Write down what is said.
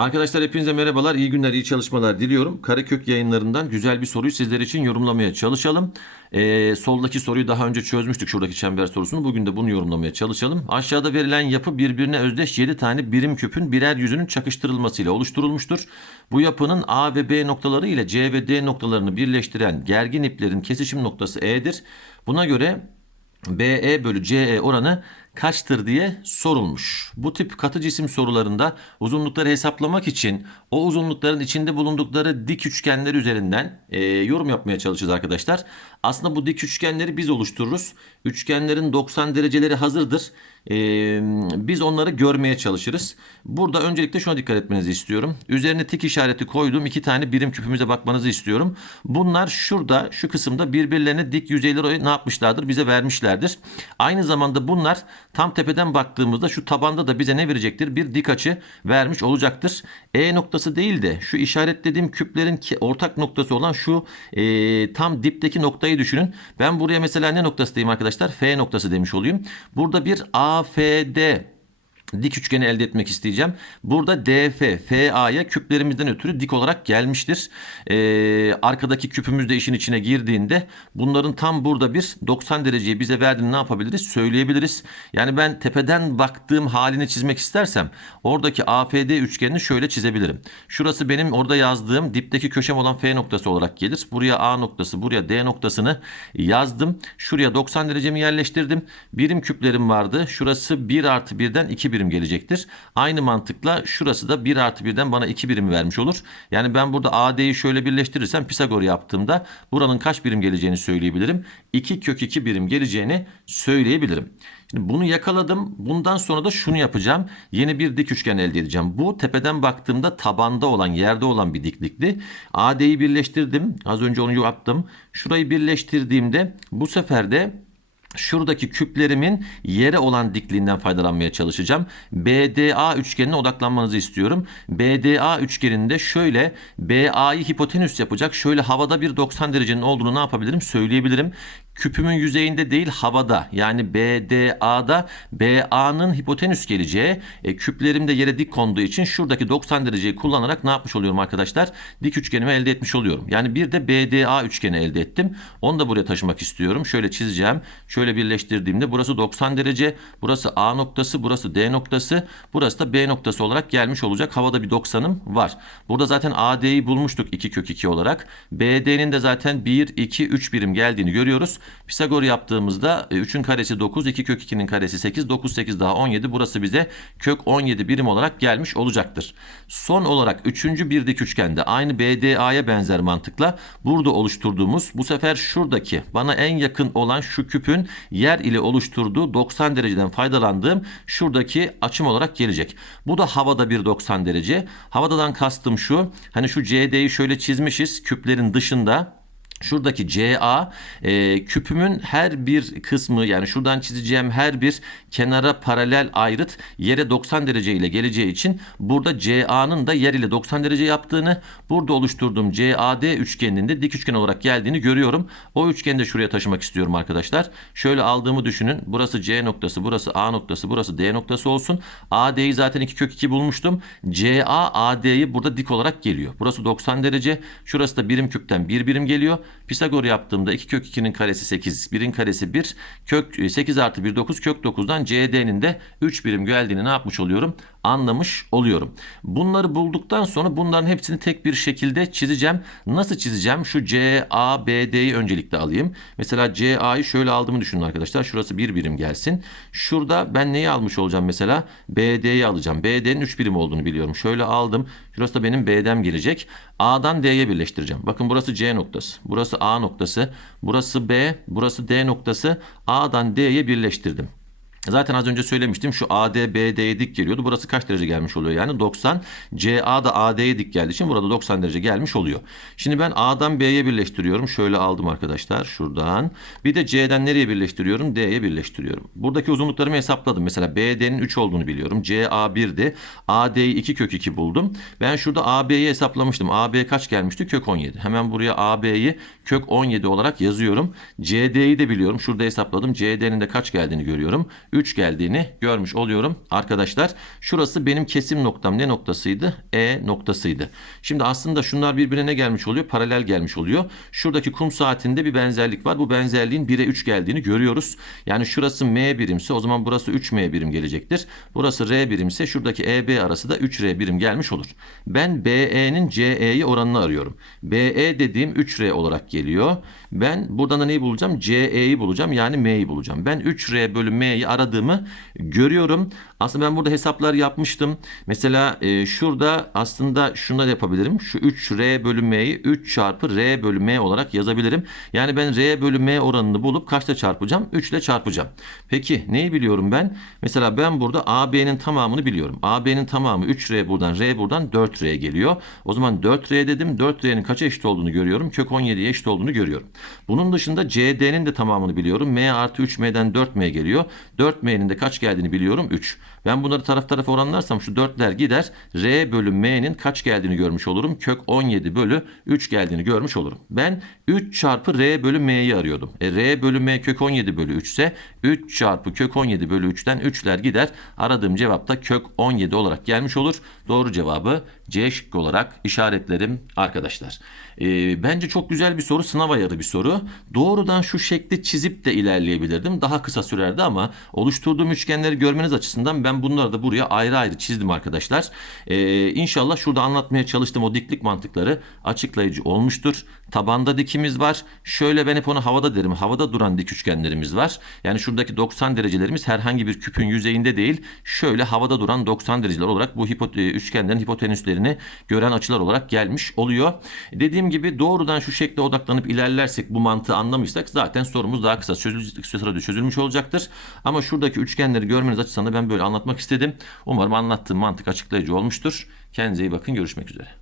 Arkadaşlar hepinize merhabalar, iyi günler, iyi çalışmalar diliyorum. Karekök yayınlarından güzel bir soruyu sizler için yorumlamaya çalışalım. Ee, soldaki soruyu daha önce çözmüştük şuradaki çember sorusunu. Bugün de bunu yorumlamaya çalışalım. Aşağıda verilen yapı birbirine özdeş 7 tane birim küpün birer yüzünün çakıştırılmasıyla oluşturulmuştur. Bu yapının A ve B noktaları ile C ve D noktalarını birleştiren gergin iplerin kesişim noktası E'dir. Buna göre BE bölü CE oranı kaçtır diye sorulmuş. Bu tip katı cisim sorularında uzunlukları hesaplamak için o uzunlukların içinde bulundukları dik üçgenler üzerinden e, yorum yapmaya çalışacağız arkadaşlar. Aslında bu dik üçgenleri biz oluştururuz. Üçgenlerin 90 dereceleri hazırdır. E, biz onları görmeye çalışırız. Burada öncelikle şuna dikkat etmenizi istiyorum. Üzerine tik işareti koyduğum iki tane birim küpümüze bakmanızı istiyorum. Bunlar şurada şu kısımda birbirlerine dik yüzeyleri ne yapmışlardır bize vermişlerdir. Aynı zamanda bunlar tam tepeden baktığımızda şu tabanda da bize ne verecektir? Bir dik açı vermiş olacaktır. E noktası değil de şu işaretlediğim küplerin ortak noktası olan şu e, tam dipteki noktayı düşünün. Ben buraya mesela ne noktası diyeyim arkadaşlar? F noktası demiş olayım. Burada bir AFD dik üçgeni elde etmek isteyeceğim. Burada DF, FA'ya küplerimizden ötürü dik olarak gelmiştir. Ee, arkadaki küpümüz de işin içine girdiğinde bunların tam burada bir 90 dereceyi bize verdiğini ne yapabiliriz? Söyleyebiliriz. Yani ben tepeden baktığım halini çizmek istersem oradaki AFD üçgenini şöyle çizebilirim. Şurası benim orada yazdığım dipteki köşem olan F noktası olarak gelir. Buraya A noktası, buraya D noktasını yazdım. Şuraya 90 derecemi yerleştirdim. Birim küplerim vardı. Şurası 1 artı 1'den 2 birim gelecektir. Aynı mantıkla şurası da 1 artı 1'den bana 2 birim vermiş olur. Yani ben burada AD'yi şöyle birleştirirsem Pisagor yaptığımda buranın kaç birim geleceğini söyleyebilirim. 2 kök 2 birim geleceğini söyleyebilirim. Şimdi bunu yakaladım. Bundan sonra da şunu yapacağım. Yeni bir dik üçgen elde edeceğim. Bu tepeden baktığımda tabanda olan, yerde olan bir diklikti. AD'yi birleştirdim. Az önce onu yaptım. Şurayı birleştirdiğimde bu sefer de Şuradaki küplerimin yere olan dikliğinden faydalanmaya çalışacağım. BDA üçgenine odaklanmanızı istiyorum. BDA üçgeninde şöyle BA'yı hipotenüs yapacak. Şöyle havada bir 90 derecenin olduğunu ne yapabilirim? Söyleyebilirim. Küpümün yüzeyinde değil havada yani BDA'da BA'nın hipotenüs geleceği e, küplerim de yere dik konduğu için şuradaki 90 dereceyi kullanarak ne yapmış oluyorum arkadaşlar? Dik üçgenimi elde etmiş oluyorum. Yani bir de BDA üçgeni elde ettim. Onu da buraya taşımak istiyorum. Şöyle çizeceğim. Şöyle birleştirdiğimde burası 90 derece. Burası A noktası, burası D noktası. Burası da B noktası olarak gelmiş olacak. Havada bir 90'ım var. Burada zaten AD'yi bulmuştuk 2 kök 2 olarak. BD'nin de zaten 1, 2, 3 birim geldiğini görüyoruz. Pisagor yaptığımızda e, 3'ün karesi 9, 2 kök 2'nin karesi 8, 9, 8 daha 17. Burası bize kök 17 birim olarak gelmiş olacaktır. Son olarak 3. bir dik üçgende aynı BDA'ya benzer mantıkla burada oluşturduğumuz bu sefer şuradaki bana en yakın olan şu küpün yer ile oluşturduğu 90 dereceden faydalandığım şuradaki açım olarak gelecek. Bu da havada bir 90 derece. Havadadan kastım şu. Hani şu CD'yi şöyle çizmişiz küplerin dışında. Şuradaki CA e, küpümün her bir kısmı yani şuradan çizeceğim her bir kenara paralel ayrıt yere 90 derece ile geleceği için burada CA'nın da yer ile 90 derece yaptığını burada oluşturduğum CAD üçgeninin de dik üçgen olarak geldiğini görüyorum. O üçgeni de şuraya taşımak istiyorum arkadaşlar. Şöyle aldığımı düşünün. Burası C noktası, burası A noktası, burası D noktası olsun. AD'yi zaten 2 kök 2 bulmuştum. CA AD'yi burada dik olarak geliyor. Burası 90 derece. Şurası da birim küpten bir birim geliyor. Pisagor yaptığımda 2 kök 2'nin karesi 8, 1'in karesi 1, kök 8 artı 1 9, kök 9'dan CD'nin de 3 birim geldiğini ne yapmış oluyorum? Anlamış oluyorum. Bunları bulduktan sonra bunların hepsini tek bir şekilde çizeceğim. Nasıl çizeceğim? Şu CABD'yi öncelikle alayım. Mesela CA'yı şöyle aldığımı düşünün arkadaşlar. Şurası 1 birim gelsin. Şurada ben neyi almış olacağım mesela? BD'yi alacağım. BD'nin 3 birim olduğunu biliyorum. Şöyle aldım. Şurası da benim B'den gelecek. A'dan D'ye birleştireceğim. Bakın burası C noktası. Burası A noktası. Burası B. Burası D noktası. A'dan D'ye birleştirdim. Zaten az önce söylemiştim şu AD BD'ye dik geliyordu. Burası kaç derece gelmiş oluyor? Yani 90. CA da AD'ye dik geldiği için burada 90 derece gelmiş oluyor. Şimdi ben A'dan B'ye birleştiriyorum. Şöyle aldım arkadaşlar şuradan. Bir de C'den nereye birleştiriyorum? D'ye birleştiriyorum. Buradaki uzunluklarımı hesapladım. Mesela BD'nin 3 olduğunu biliyorum. CA 1'di. AD'yi 2 kök 2 buldum. Ben şurada AB'yi hesaplamıştım. AB kaç gelmişti? Kök 17. Hemen buraya AB'yi kök 17 olarak yazıyorum. CD'yi de biliyorum. Şurada hesapladım. CD'nin de kaç geldiğini görüyorum. 3 geldiğini görmüş oluyorum arkadaşlar. Şurası benim kesim noktam ne noktasıydı? E noktasıydı. Şimdi aslında şunlar birbirine gelmiş oluyor. Paralel gelmiş oluyor. Şuradaki kum saatinde bir benzerlik var. Bu benzerliğin 1'e 3 geldiğini görüyoruz. Yani şurası M birimse o zaman burası 3M birim gelecektir. Burası R birimse şuradaki EB arası da 3R birim gelmiş olur. Ben BE'nin CE'yi oranını arıyorum. BE dediğim 3R olarak geliyor. Ben buradan da neyi bulacağım? CE'yi bulacağım yani M'yi bulacağım. Ben 3R bölü M'yi aradığımı görüyorum. Aslında ben burada hesaplar yapmıştım. Mesela e, şurada aslında şunu da yapabilirim. Şu 3R bölü M'yi 3 çarpı R bölü M olarak yazabilirim. Yani ben R bölü M oranını bulup kaçla çarpacağım? 3 ile çarpacağım. Peki neyi biliyorum ben? Mesela ben burada AB'nin tamamını biliyorum. AB'nin tamamı 3R buradan R buradan 4R geliyor. O zaman 4R dedim. 4R'nin kaça eşit olduğunu görüyorum. Kök 17'ye eşit olduğunu görüyorum. Bunun dışında CD''nin de tamamını biliyorum. M artı 3M'den 4M geliyor. 4M'nin de kaç geldiğini biliyorum. 3. Ben bunları taraf tarafa oranlarsam şu 4'ler gider. R bölü M'nin kaç geldiğini görmüş olurum. Kök 17 bölü 3 geldiğini görmüş olurum. Ben 3 çarpı R bölü M'yi arıyordum. E, R bölü M kök 17 bölü 3 ise 3 çarpı kök 17 bölü 3'ten 3'ler gider. Aradığım cevap da kök 17 olarak gelmiş olur. Doğru cevabı C şıkkı olarak işaretlerim arkadaşlar. E, bence çok güzel bir soru. Sınav ayarı bir soru. Doğrudan şu şekli çizip de ilerleyebilirdim. Daha kısa sürerdi ama oluşturduğum üçgenleri görmeniz açısından ben bunları da buraya ayrı ayrı çizdim arkadaşlar. Ee, inşallah şurada anlatmaya çalıştığım o diklik mantıkları açıklayıcı olmuştur. Tabanda dikimiz var. Şöyle ben hep ona havada derim. Havada duran dik üçgenlerimiz var. Yani şuradaki 90 derecelerimiz herhangi bir küpün yüzeyinde değil. Şöyle havada duran 90 dereceler olarak bu hipo- e, üçgenlerin hipotenüslerini gören açılar olarak gelmiş oluyor. Dediğim gibi doğrudan şu şekle odaklanıp ilerlersek bu mantığı anlamışsak zaten sorumuz daha kısa sürede çözülmüş olacaktır. Ama şuradaki üçgenleri görmeniz açısından da ben böyle anlatmak istedim. Umarım anlattığım mantık açıklayıcı olmuştur. Kendinize iyi bakın. Görüşmek üzere.